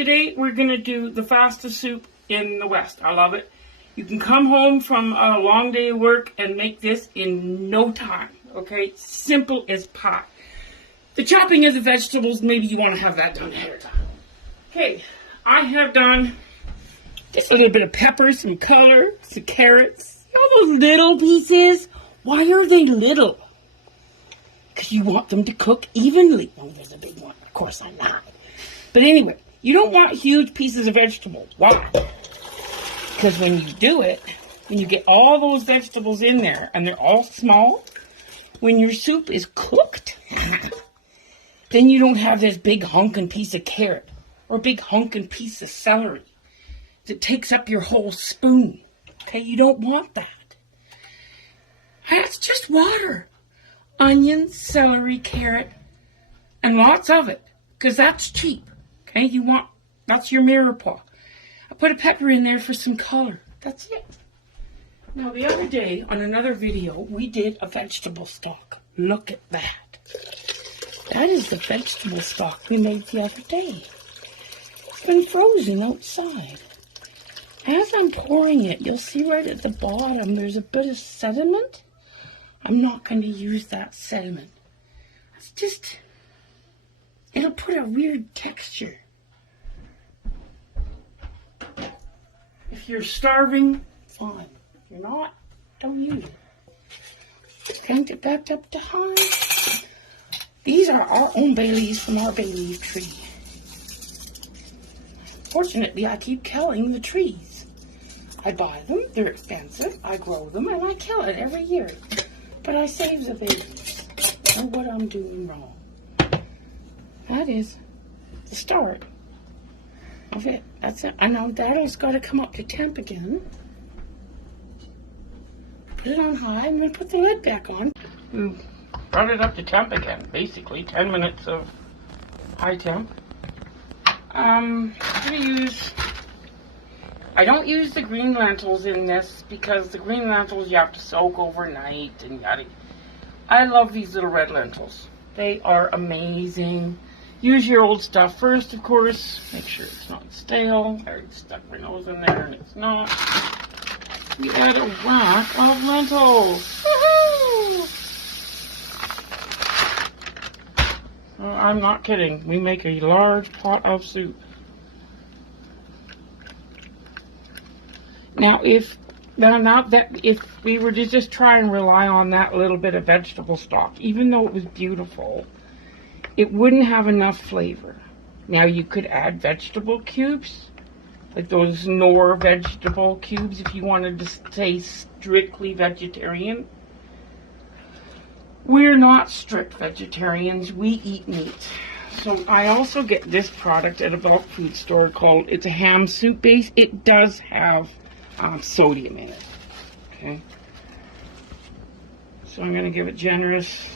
Today we're going to do the fastest soup in the West. I love it. You can come home from a long day of work and make this in no time. Okay, simple as pie. The chopping of the vegetables, maybe you want to have that done ahead of time. Okay, I have done just a little bit of pepper, some color, some carrots. All those little pieces. Why are they little? Because you want them to cook evenly. Oh, there's a big one. Of course I'm not. But anyway, you don't want huge pieces of vegetables. Why? Because when you do it, when you get all those vegetables in there and they're all small, when your soup is cooked, then you don't have this big hunkin' piece of carrot or big hunkin' piece of celery that takes up your whole spoon. Okay, you don't want that. That's just water. Onion, celery, carrot, and lots of it, because that's cheap. Okay, that's your mirepoix. I put a pepper in there for some color. That's it. Now, the other day, on another video, we did a vegetable stock. Look at that. That is the vegetable stock we made the other day. It's been frozen outside. As I'm pouring it, you'll see right at the bottom, there's a bit of sediment. I'm not going to use that sediment. It's just, it'll put a weird texture. If you're starving, fine. If you're not, don't use it. Cranked it back up to high. These are our own bay leaves from our bay leaf tree. Fortunately, I keep killing the trees. I buy them, they're expensive, I grow them, and I kill it every year. But I save the babies. I know what I'm doing wrong. That is the start of it. That's it. I know Dad's got to come up to temp again. Put it on high and then put the lid back on. We brought it up to temp again, basically. 10 minutes of high temp. I'm going to use... I don't use the green lentils in this because the green lentils you have to soak overnight and yada. I love these little red lentils. They are amazing. Use your old stuff first, of course. Make sure it's not stale. I already stuck my nose in there and it's not. We add a whack of lentils. Woohoo! Oh, I'm not kidding. We make a large pot of soup. Now, if we were to just try and rely on that little bit of vegetable stock, even though it was beautiful, it wouldn't have enough flavor. Now, you could add vegetable cubes, like those Knorr vegetable cubes, if you wanted to stay strictly vegetarian. We're not strict vegetarians. We eat meat. So I also get this product at a bulk food store called, it's a ham soup base. It does have sodium in it. Okay. So I'm going to give it generous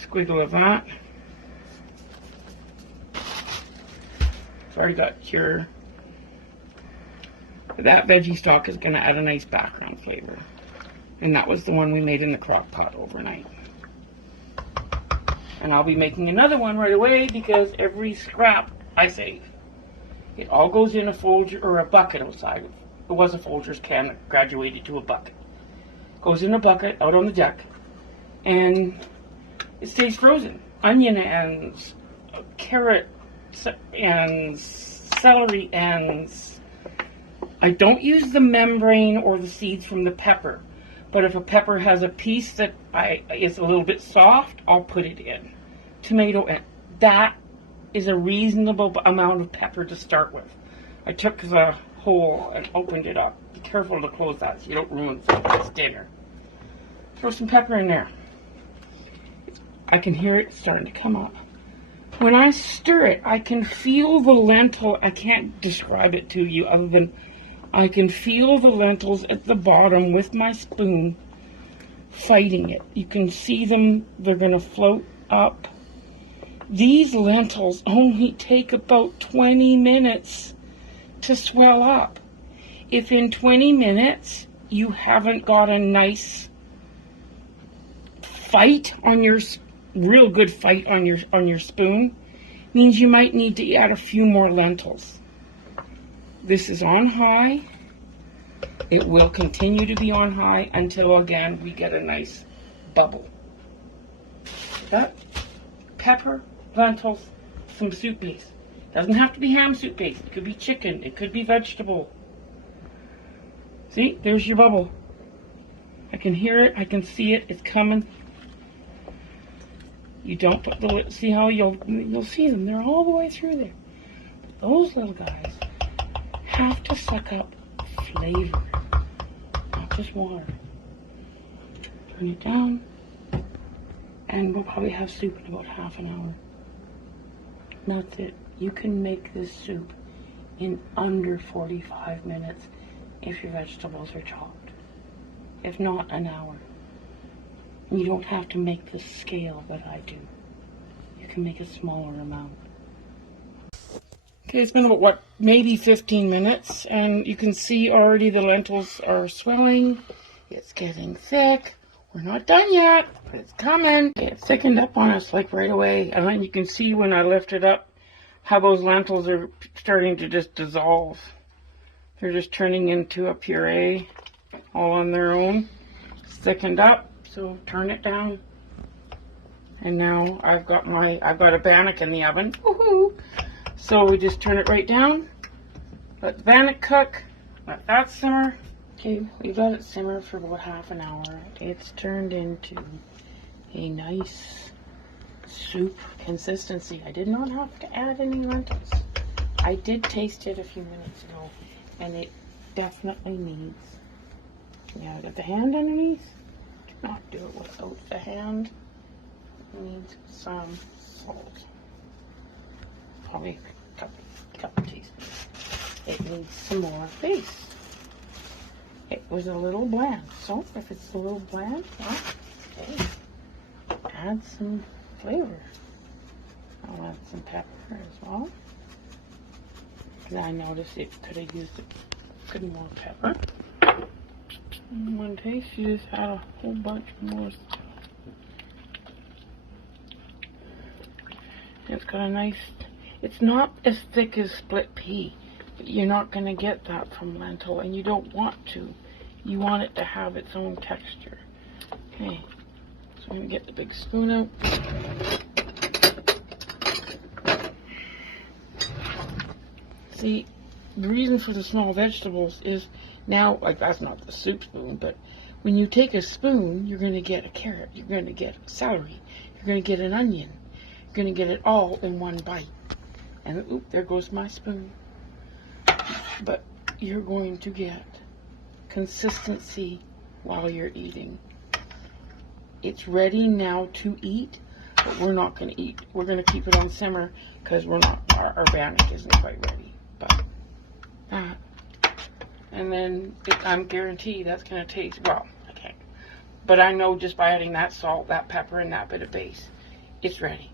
squiggle of that. It's already got your... That veggie stock is going to add a nice background flavor. And that was the one we made in the crock pot overnight. And I'll be making another one right away because every scrap I save. It all goes in a Folger or a bucket outside. It was a Folgers can that graduated to a bucket. Goes in a bucket out on the deck, and it stays frozen. Onion ends, carrot ends, celery ends. I don't use the membrane or the seeds from the pepper, but if a pepper has a piece that is a little bit soft, I'll put it in. Tomato end. That is a reasonable amount of pepper to start with. I took the hole and opened it up. Be careful to close that so you don't ruin somebody's dinner. Throw some pepper in there. I can hear it starting to come up. When I stir it, I can feel the lentil. I can't describe it to you other than I can feel the lentils at the bottom with my spoon fighting it. You can see them. They're going to float up. These lentils only take about 20 minutes to swell up. If in 20 minutes you haven't got a nice fight on your real good fight on your spoon, means you might need to add a few more lentils. This is on high. It will continue to be on high until, again, we get a nice bubble. That pepper, lentils, some soup base. Doesn't have to be ham soup base. It could be chicken. It could be vegetable. See, there's your bubble. I can hear it. I can see it. It's coming. You don't put the, see how you'll see them. They're all the way through there. But those little guys have to suck up flavor, not just water. Turn it down, and we'll probably have soup in about half an hour. And that's it. You can make this soup in under 45 minutes if your vegetables are chopped. If not, an hour. And you don't have to make the scale that I do. You can make a smaller amount. Okay, it's been about, what, maybe 15 minutes, and you can see already the lentils are swelling. It's getting thick. We're not done yet, but it's coming. Okay, it thickened up on us like right away, and then you can see when I lift it up how those lentils are starting to just dissolve. They're just turning into a puree all on their own. It's thickened up, so turn it down. And now I've got a bannock in the oven. Woohoo! So we just turn it right down, let the bannock cook, let that simmer. Okay, we let it simmer for about half an hour. It's turned into a nice soup consistency. I did not have to add any lentils. I did taste it a few minutes ago, and it definitely needs, yeah, got the hand underneath. Do not do it without the hand. It needs some salt. Probably a couple teaspoons. It needs some more base. It was a little bland, so if it's a little bland, well, okay, add some flavor. I'll add some pepper as well. And I noticed it could have used a good more pepper. In one taste, you just had a whole bunch more stuff. It's got a nice, it's not as thick as split pea, but you're not going to get that from lentil, and you don't want to. You want it to have its own texture. Okay, so I'm going to get the big spoon out. See, the reason for the small vegetables is now, like, that's not the soup spoon, but when you take a spoon, you're going to get a carrot, you're going to get celery, you're going to get an onion, you're going to get it all in one bite. And oop, there goes my spoon. But you're going to get consistency while you're eating. It's ready now to eat, but we're not going to eat. We're going to keep it on simmer because we're not, our bannock isn't quite ready. But that, and then I'm guaranteed that's going to taste, well, I can't, but I know just by adding that salt, that pepper, and that bit of base, it's ready.